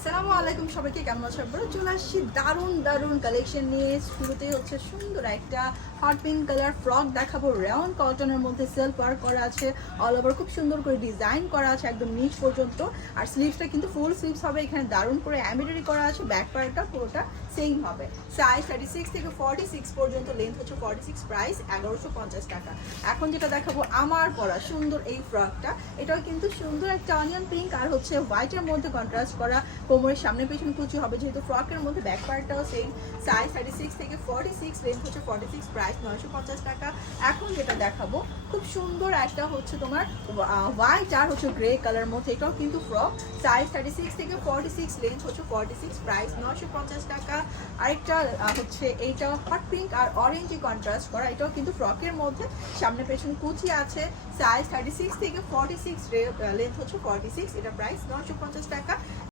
আসসালামু আলাইকুম সবাইকে, কেমন আছো? আমরা চলে আসছি দারুণ দারুণ কালেকশন নিয়ে। শুরুতে হচ্ছে সুন্দর একটা হট পিঙ্ক কালার ফ্রক দেখাবো। রেয়ন কটনের মধ্যে সেলফ ওয়ার্ক করা আছে, অল ওভার খুব সুন্দর করে ডিজাইন করা আছে একদম নিচ পর্যন্ত। আর স্লিভসটা কিন্তু ফুল স্লিভস হবে, এখানে দারুণ করে এমব্রয়ডারি করা আছে। ব্যাক পার্টটা পুরোটা সেম হবে। সাইজ 36 থেকে 46 পর্যন্ত, লেন্থ হচ্ছে 46, প্রাইস 1150 টাকা। এখন যেটা দেখাবো আমার পরা সুন্দর এই ফ্রকটা, এটাও কিন্তু সুন্দর একটা অনিয়ন পিঙ্ক আর হচ্ছে হোয়াইটের মধ্যে কন্ট্রাস্ট করা। কোমরের সামনে পেছনে কুচি হবে, যেহেতু ফ্রকের মধ্যে ব্যাক পার্টটাও সেম। সাইজ 36 থেকে 46, লেন্থ হচ্ছে 46, প্রাইস 950 টাকা। এখন যেটা দেখাবো খুব সুন্দর একটা হচ্ছে তোমার হোয়াইট আর হচ্ছে গ্রে কালার মধ্যে, এটাও কিন্তু ফ্রক। সাইজ 36 থেকে 46, লেন্থ হচ্ছে 46, প্রাইস 950 টাকা। আরেকটা হচ্ছে এইটা হট পিঙ্ক আর অরেঞ্জে কন্ট্রাস্ট করা, এটাও কিন্তু ফ্রকের মধ্যে সামনে পেছনে কুচি আছে। সাইজ 36 থেকে 46, লেন্থ হচ্ছে 46, এটা প্রাইস 950 টাকা।